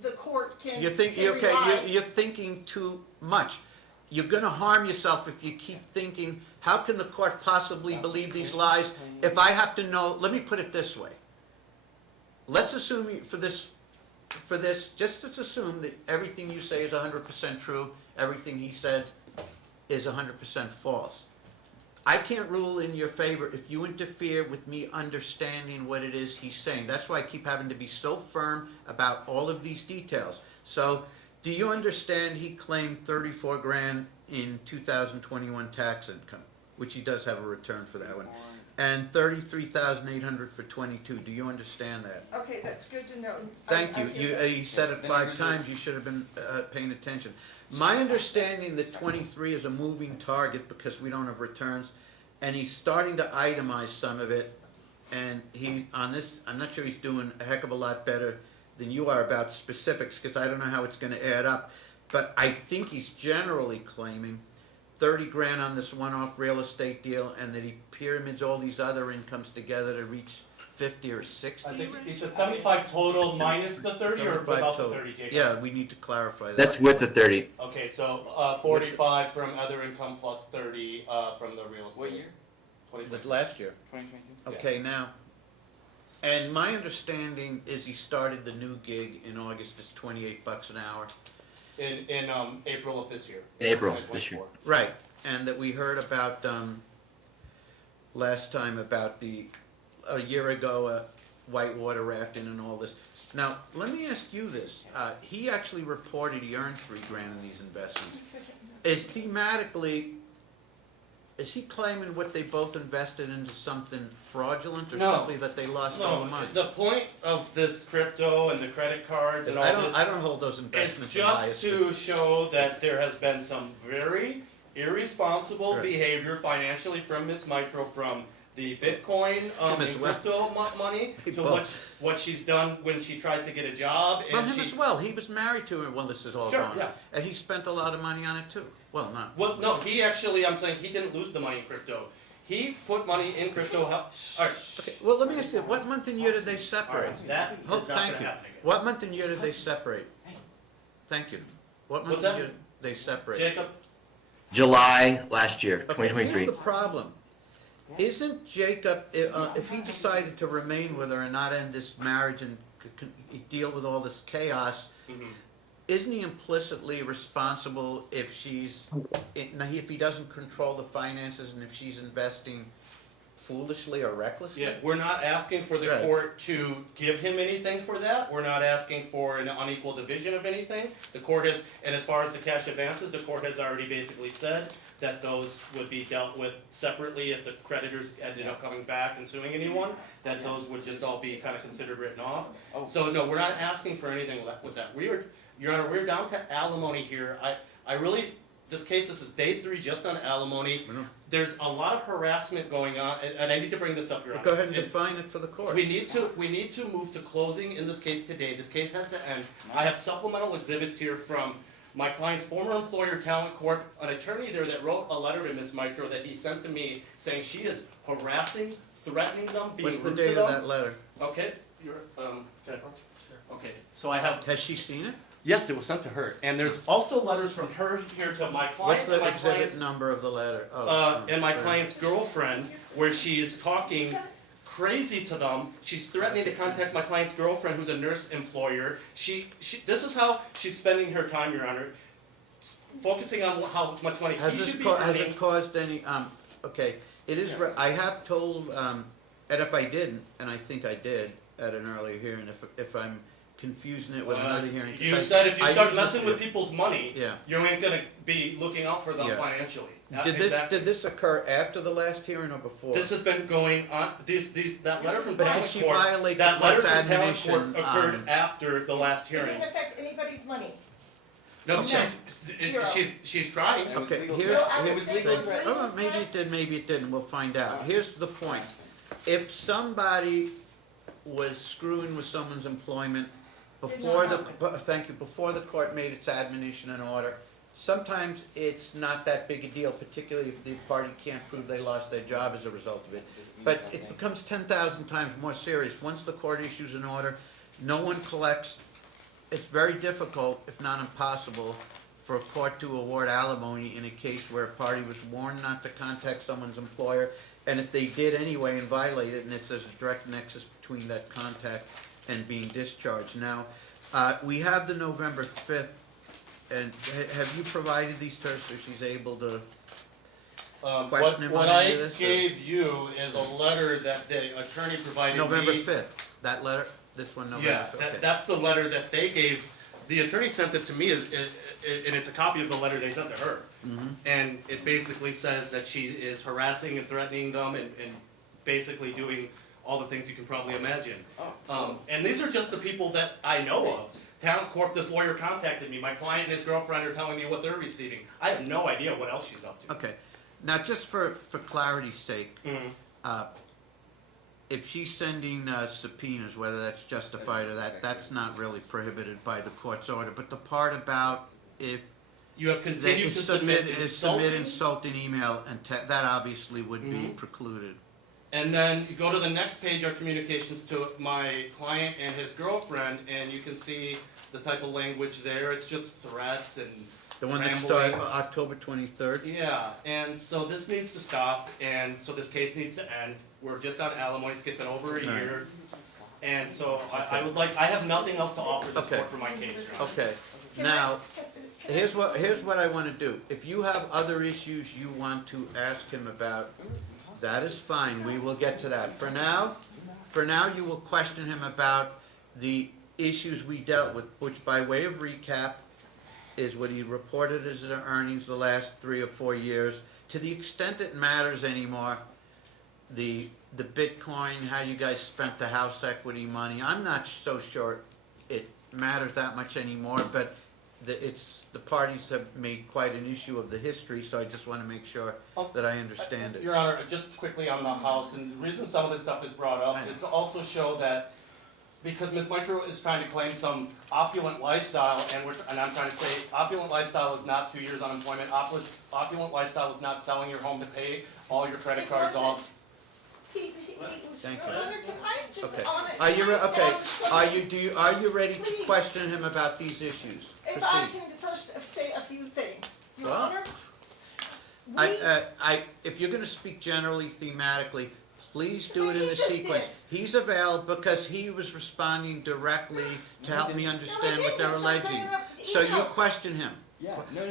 the court can You're thinking, can okay, rely. you're thinking too much. You're gonna harm yourself if you keep thinking, how can the court possibly believe these lies if I have to know, let me put it this way. Let's assume for this, just let's assume that everything you say is 100% true, everything he said is 100% false. I can't rule in your favor if you interfere with me understanding what it is he's saying. That's why I keep having to be so firm about all of these details. So, do you understand he claimed 34 grand in 2021 tax income, which he does have a return for that one, and 33,800 for 22. Do you understand that? Okay, that's good to know. Thank I you. hear that. You said it 5 times. You should have been paying attention. My understanding that 23 is a moving target because we don't have returns, and he's starting to itemize some of it. And he on this, I'm not sure he's doing a heck of a lot better than you are about specifics because I don't know how it's going to add up. But I think he's generally claiming 30 grand on this one-off real estate deal, and that he pyramids all these other incomes together to reach 50 or 60. I think he said 75 total minus the 30 or 75 without the total. 30, Jacob? Yeah, we need to clarify that. That's with the 30. Okay, so 45 from other income plus 30 from the real estate. What year? 2020. But last year. 2022? Okay, now, and my understanding is he started the new gig in August, it's $28 an hour. In April of this year. In April this year. 2024. Right, and that we heard about, last time about a year ago, whitewater rafting and all this. Now, let me ask you this, he actually reported he earned 3 grand in these investments. Is he claiming what they both invested into something fraudulent or No. something that they lost all the No, money? the point of this crypto and the credit cards and all I this don't hold those is investments in high just esteem. to show that there has been some very irresponsible Right. behavior financially from Ms. Mitro, from the Bitcoin Him as and well. crypto money They to both. what she's done when she tries to get a job Well, and him she. as well, he was married to her when this is all Sure, gone. yeah. And he spent a lot of money on it too. Well, not. Well, no, he actually, I'm saying he didn't lose the money in crypto. He put money in crypto. Alright, Okay, well, let me ask you, what month and year did they separate? that Oh, is not thank gonna you. happen again. What month and year did they separate? Thank you. What month What's and that? year did they separate? Jacob, July last year, Okay, 2023. here's the problem. Isn't Jacob, if he decided to remain with her and not end this marriage and deal with all this chaos, mhm. isn't he implicitly responsible if if he doesn't control the finances and if she's investing foolishly or recklessly? Yeah, we're not asking for the Right. court to give him anything for that. We're not asking for an unequal division of anything. The court has, and as far as the cash advances, the court has already basically said that those would be dealt with separately if the creditors ended up coming back and suing anyone, that those would just all be kind of considered written off. Oh. So no, we're not asking for anything with that. Your Honor, we're down to alimony here. I really, this is day 3 just on alimony. I know. There's a lot of harassment going on, and I need to bring this up, Your Honor. Go ahead and If- define it for the court. we need to move to closing in this case today. This case has to end. I have supplemental exhibits here from my client's former employer, Talent Corp, an attorney there that wrote a letter to Ms. Mitro that he sent to me saying she is harassing, threatening them, being What's the rude to date of them. that letter? Okay, can I approach? Okay, so I have, Has she seen it? yes, it was sent to her, and there's also letters from her here to my What's client and the my exhibit client's, number of the letter? and my sorry. client's girlfriend, where she is talking crazy to them. She's threatening to contact my client's girlfriend, who's a nurse employer. This is how she's spending her time, Your Honor, focusing on how much money Has he this should be has earning. it caused any, okay, it is, I have told, and if I didn't, and I think I did at an earlier hearing, if I'm confusing it with another hearing. 'cause You I- said if you I start usually- messing with people's money, Yeah. you ain't gonna be looking out for them Yeah. financially. Did this occur after the last hearing or before? This has been going on, that letter from But did Talent she Corp, violate the that letter court's from Talent Corp admonition occurred on- after the last It hearing. didn't affect anybody's money. No, Okay. Zero. she's trying. It was Okay, legal here's, No, I here's was the saying thing. it was legal Oh, maybe it threats. did, maybe it didn't, we'll find out. Here's the point. If somebody was screwing with someone's employment before the, thank you, before the court made its admonition and order, sometimes it's not that big a deal, particularly if the party can't prove they lost their job as a result of it. But it becomes 10,000 times more serious. Once the court issues an order, no one collects. It's very difficult, if not impossible, for a court to award alimony in a case where a party was warned not to contact someone's employer, and if they did anyway and violated, and it says a direct nexus between that contact and being discharged. Now, we have the November 5th, and have you provided these to her so she's able to? Question him What on I any of this, or- gave you is a letter that the attorney provided me. November 5th, that letter, this one, November Yeah, 5th, okay. that's the letter that they gave, the attorney sent it to me, and it's a copy of the letter they sent to her. Mhm. And it basically says that she is harassing and threatening them and basically doing all the things you can probably imagine. And these are just the people that I know of. Talent Corp, this lawyer contacted me, my client and his girlfriend are telling me what they're receiving. I have no idea what else she's up to. Okay, now just for clarity's sake, Mhm. if she's sending subpoenas, whether that's justified or that's not really prohibited by the court's order, but the part about if You have they continued to submit insulting. insulting email, and that obviously would be Mhm. precluded. And then you go to the next page, our communications to my client and his girlfriend, and you can see the type of language there. It's just threats and The one that started ramblings. October 23rd? Yeah, and so this needs to stop, and so this case needs to end. We're just on alimony, it's been over a Right. year. And so I would like, I have nothing else to offer this Okay. court for my case, Your Honor. Okay, Can I- now, can I- here's what I wanna do. If you have other issues you want to ask him about, that is fine, we will get to that. For now, you will question him about the issues we dealt with, which by way of recap, is what he reported as their earnings the last 3 or 4 years. To the extent it matters anymore, the Bitcoin, how you guys spent the house equity money, I'm not so sure it matters that much anymore, but the parties have made quite an issue of the history, so I just wanna make sure that I understand it. Your Honor, just quickly on the house, and the reason some of this stuff is brought up is to also show that because Ms. Mitro is trying to claim some opulent lifestyle, and I'm trying to say opulent lifestyle is not 2 years unemployment, opulent lifestyle is not selling your home to pay all your credit It cards off. wasn't. He was, Thank Your you. Honor, can I just Okay, on it? are you, can I okay, establish something? are you ready to Please. question him about these issues? If I Proceed. can first say a few things, Your Well, Honor. If you're gonna speak generally thematically, please do Like it in he the just sequence. did. He's available because he was responding directly to help me understand what they're alleging. So you question him. Yeah, no,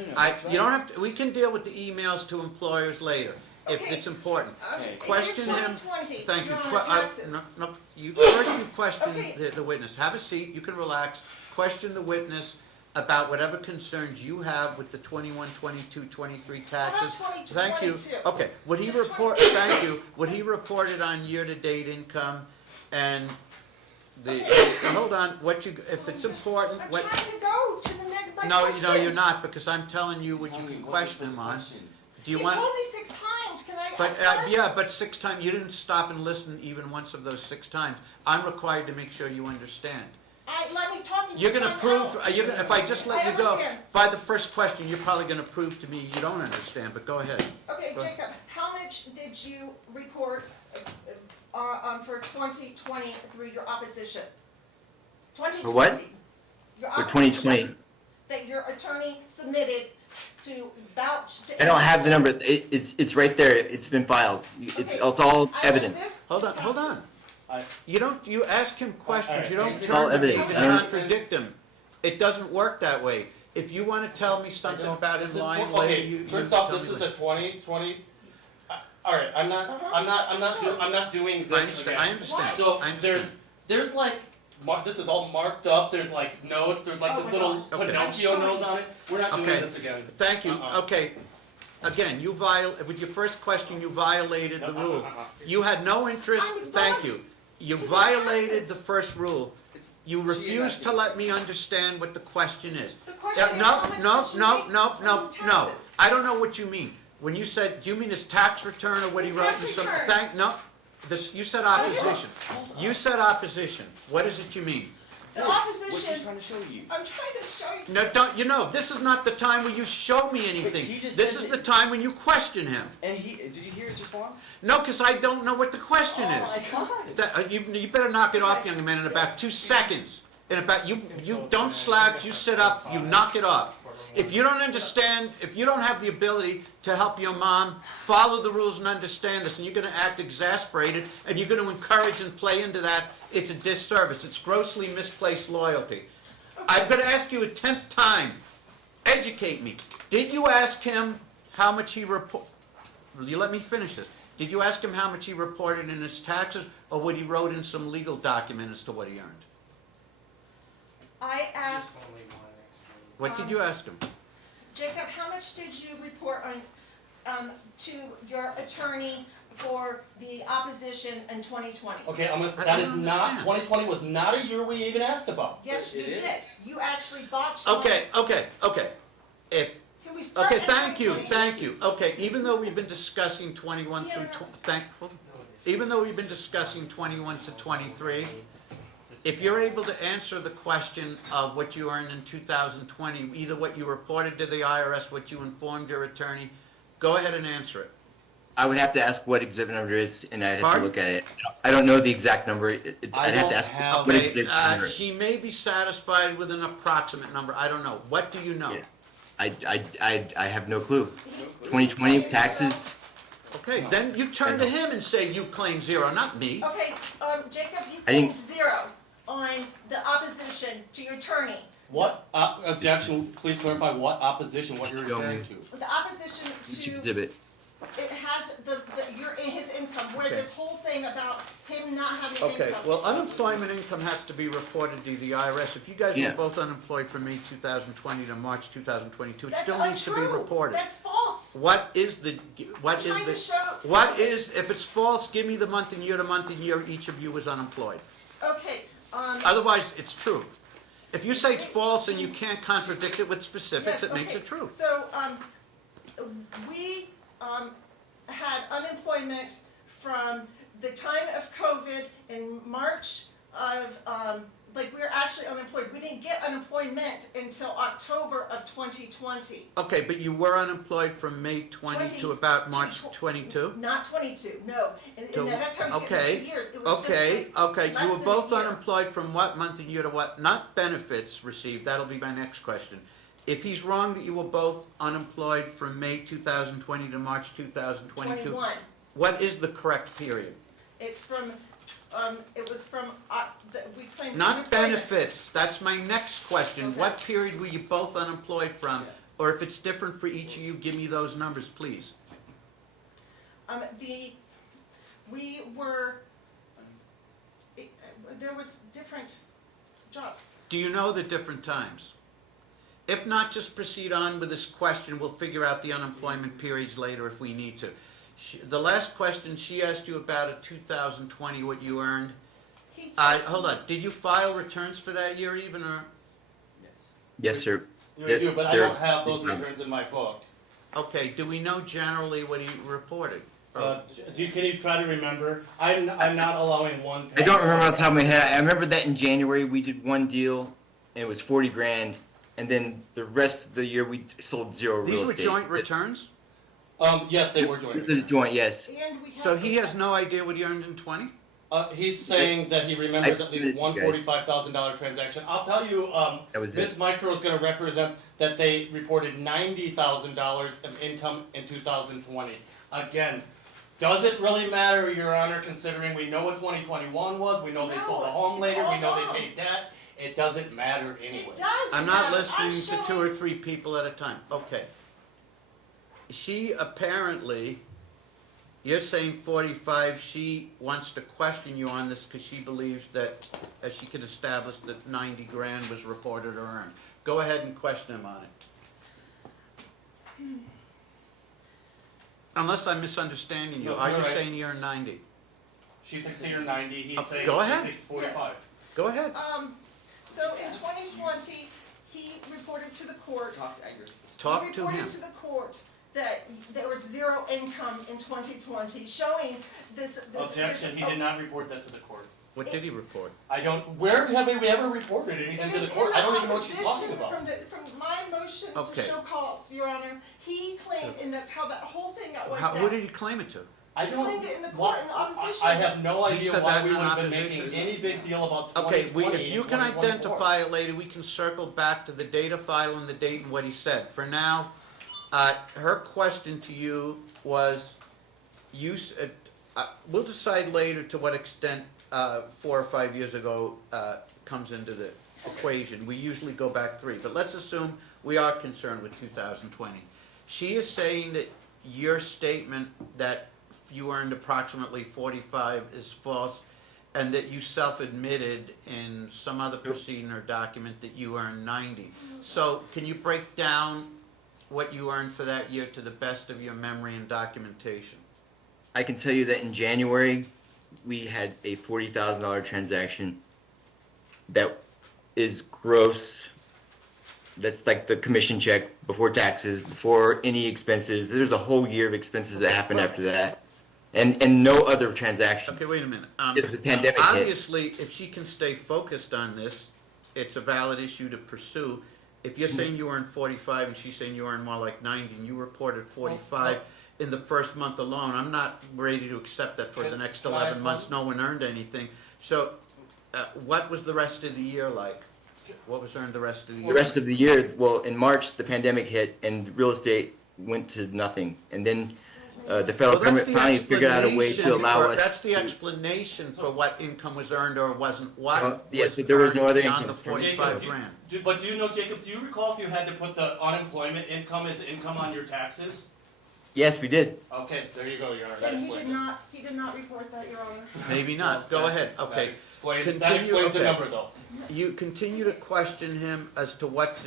You don't have to, we can deal with the emails to employers later, if Okay. it's important. Okay. Question him. 2020, Thank you. Your Que- Honor, taxes. No, first you question Okay. the witness. Have a seat, you can relax. Question the witness about whatever concerns you have with the 21, 22, 23 taxes. 22, Thank you. 22. Okay, what he Just report, 22. thank you, what he reported on year-to-date income and hold on, if it's important, I'm what, trying to go to the next, my no, question. you're not, because I'm telling you what you can question him on. Do you He's want? told me 6 times, can I? But, I'm sorry. yeah, but 6 times, you didn't stop and listen even once of those 6 times. I'm required to make sure you understand. let me talk. You're gonna Time prove, out. if I just let I you go, understand. by the first question, you're probably gonna prove to me you don't understand, but go ahead. Okay, Go ahead. Jacob, how much did you report, for 2020 through your opposition? 2020. For what? Your For opposition 2020. That your attorney submitted to vouch to. I don't have the number. It's right there. It's been filed. It's Okay. all I have evidence. this, Hold on, it's hold on. taxes. You ask him questions, you don't It's turn all to me evidence. and I don't- contradict him. It doesn't work that way. If you wanna tell me something about him lying later, Okay, you first tell off, me this is later. a 2020, alright, I'm not doing I this understand, again. I understand. So I understand. there's like, this is all marked up, there's like notes, there's like Oh this my little God. Okay. Pinocchio I'm nose sorry. on it, we're not doing Okay. this again. Thank you, Uh-uh. okay. Again, with your first question, you violated the rule. Uh-uh. You had no interest, I'm thank not you. You to the violated taxes. the first rule. You refused to let me understand what the question is. The question is, No, how much no, did you no, make no, from no, no. taxes? I don't know what you mean. When you said, do you mean his tax return or what he His wrote? tax You said- return. No, you said opposition. You said opposition. What is it you mean? The What's opposition, he trying to show you? I'm trying to show you. No, this is not the time when you show me anything. he just This said is that- the time when you question him. And did you hear his response? No, because I don't know what the question Oh is. my God. You better knock it off, young man, in about 2 seconds. In about, you don't slouch, you sit up, you knock it off. If you don't understand, if you don't have the ability to help your mom follow the rules and understand this, and you're gonna act exasperated, and you're gonna encourage and play into that, it's a disservice. It's grossly misplaced loyalty. I'm gonna ask you a 10th time, educate me. Did you ask him how much he you let me finish this. Did you ask him how much he reported in his taxes, or what he wrote in some legal document as to what he earned? I asked, What did you ask him? Jacob, how much did you report to your attorney for the opposition in 2020? Okay, I that is don't not, understand. 2020 was not a year we even asked about. Yes, you It did. is. You actually botched. Okay. If, Can we start okay, at thank you. 2020? Okay, even though we've been discussing 21 Yeah, through, no. even though we've been discussing 21 to 23, if you're able to answer the question of what you earned in 2020, either what you reported to the IRS, what you informed your attorney, go ahead and answer it. I would have to ask what exhibit number it is, and I'd have Pardon? to look at it. I don't know the exact number. I'd have to ask what Okay, exhibit number. it is. she may be satisfied with an approximate number, I don't know. What do you know? Yeah. I have no clue. 2020 taxes. Okay, then you turn to him and say you claim zero, not me. Okay, Jacob, you I didn't- claimed 0 on the opposition to your attorney. What, objection, please clarify what opposition, what you're Show me. referring to. The opposition Which to, exhibit? it has his income, where Okay. this whole thing about him not having Okay, income. well, unemployment income has to be reported to the IRS. If you guys were Yeah. both unemployed from May 2020 to March 2022, it That's still needs to be untrue. reported. That's false. What is the, what I'm trying to is show. the, what is, if it's false, give me the month and year to month and year each of you was unemployed. Okay, Otherwise, it's true. If you say it's false and you can't contradict it with specifics, yes, it makes okay. it true. So, we, had unemployment from the time of COVID in March of, we were actually unemployed. We didn't get unemployment until October of 2020. Okay, but you were unemployed from May 20 to 20 about March to 22? Not 22, no. And So- that's how I was getting okay, 2 years. It was just Okay, okay, less you were than a both year. unemployed from what month and year to what? Not benefits received, that'll be my next question. If he's wrong that you were both unemployed from May 2020 to March 2022, 21. what is the correct period? It's from, it was from, we claimed Not unemployment. benefits, that's my next question. Okay. What period were you both unemployed from? Or if it's different for each of you, give me those numbers, please. We were, there was different jobs. Do you know the different times? If not, just proceed on with this question. We'll figure out the unemployment periods later if we need to. The last question, she asked you about in 2020 what you earned. He Hold on, did you file returns for that year even, or? Yes, sir. You do, but I There- don't have those returns in my book. Okay, do we know generally what he reported? Can you try to remember? I'm not allowing one. I don't remember off the top of my head. I remember that in January we did one deal, and it was 40 grand, and then the rest of the year we sold zero These real were estate. joint returns? Yes, they were joint. It was joint, yes. And we have. So he has no idea what he earned in 20? He's saying that he remembers I've at seen least it, one guys. $45,000 transaction. I'll tell you, That was Ms. it. Mitro is going to represent that they reported $90,000 of income in 2020. Again, does it really matter, Your Honor, considering we know what 2021 was, we know they sold a home later, we know they paid debt, it doesn't matter anyway. It does. I'm not matter. listening I'm to two showing- or three people at a time. Okay. She apparently, you're saying 45, she wants to question you on this because she believes that, as she can establish, that 90 grand was reported or earned. Go ahead and question him on it. Unless I'm misunderstanding you. No, Are you you're right. saying you earned 90? She thinks they are 90, he's saying go she ahead. thinks 45. Go ahead. So in 2020, he reported to the court. Talk to Eggers. Talk He to reported him. to the court that there was zero income in 2020, showing this. Objection, he did not report that to the court. What did he report? I don't, where have we ever reported anything It to is the in court? the I don't even know what she's talking opposition about. from my motion Okay. to show cause, Your Honor. He claimed, and that's how that whole thing got worked How, out. who did he claim it to? I He don't. claimed it in the why- court, in the opposition. I have no He idea said why that we in would have been opposition. making any big deal about 2020 Okay, if you and can 2024. identify it later, we can circle back to the data file and the date and what he said. For now, her question to you was, we'll decide later to what extent 4 or 5 years ago comes into the equation. We usually go back 3, but let's assume we are concerned with 2020. She is saying that your statement that you earned approximately 45 is false, and that you self-admitted in some other proceeding or document that you earned 90. So can you break down what you earned for that year to the best of your memory and documentation? I can tell you that in January, we had a $40,000 transaction that is gross. That's like the commission check before taxes, before any expenses. There's a whole year of expenses that happened after that. And no other transaction. Okay, wait a minute. It's the pandemic hit. Obviously, if she can stay focused on this, it's a valid issue to pursue. If you're saying you earned 45 and she's saying you earned more like 90 and you reported 45 in the first month alone, I'm not ready to accept that for the next Can I 11 ask months, no one earned anything. So, what was the rest of the year like? What was earned the rest of the The year? rest of the year, well, in March, the pandemic hit and real estate went to nothing. And then the federal Well, that's government the finally figured out a way to explanation allow for- us. That's the explanation for what income was earned or wasn't, what yes, was but there was no earned other beyond the income. 45 grand. But do you know, Jacob, do you recall if you had to put the unemployment income as income on your taxes? Yes, we did. Okay, there you go, Your Honor, that And explains it. he did not report that, Your Honor. Maybe not, go ahead, That okay. explains Continue, the okay. number though. You continue to question him as to what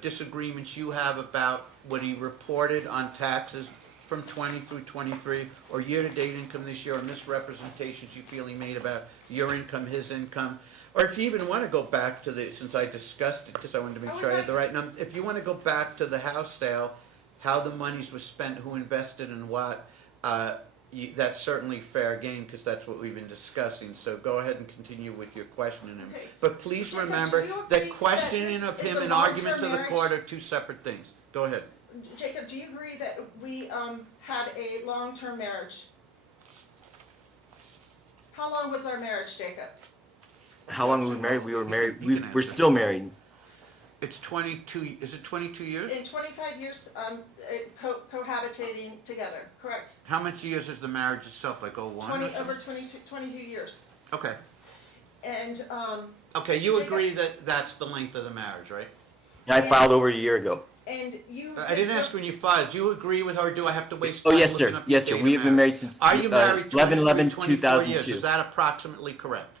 disagreements you have about what he reported on taxes from 20 through 23, or year-to-date income this year, or misrepresentations you feel he made about your income, his income. Or if you even want to go back to the, since I discussed it, because I wanted to make sure I had the right number, if you want to go back to the house sale, how the monies were spent, who invested in what, that's certainly fair game, because that's what we've been discussing. So go ahead and continue with your questioning him. Okay. But please Jacob, remember do you agree that that questioning this of is him a and argument to long-term the marriage? court are two separate things. Go ahead. Jacob, do you agree that we had a long-term marriage? How long was our marriage, Jacob? How long were we married? We were married. You can We're answer. still married. It's 22, is it 22 years? In 25 years, cohabitating together, correct? How much years is the marriage itself, like 01 or something? Over 22 years. Okay, And, okay, you Jacob- agree that that's the length of the marriage, right? I filed over a year ago. and you. I didn't ask when you filed, do you agree with her, or do I have to waste Oh, time yes, looking sir. up the Yes, date sir. of We have been marriage? married since Are you married 11/11, 24 years? 2002. Is that approximately correct?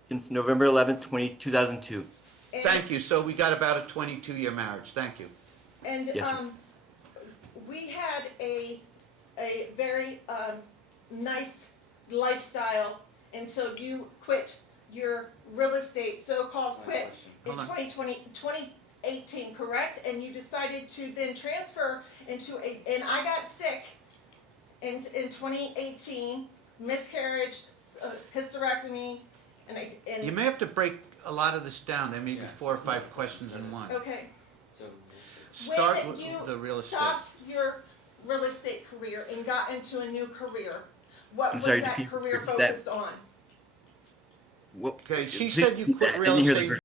Since November 11th, 2002. and- Thank you, so we got about a 22-year marriage, thank you. And, Yes, sir. we had a very, nice lifestyle until you quit your real estate, so-called quit in Hold on. 2018, correct? And you decided to then transfer into and I got sick in 2018, miscarriage, hysterectomy, and You may have to break a lot of this down, there may be 4 or 5 questions in one. okay. So, Start When with you the real estate. stopped your real estate career and got into a new career, what I'm was sorry, that repeat career that. focused on? What- Okay, she please- said you quit I real didn't hear the estate first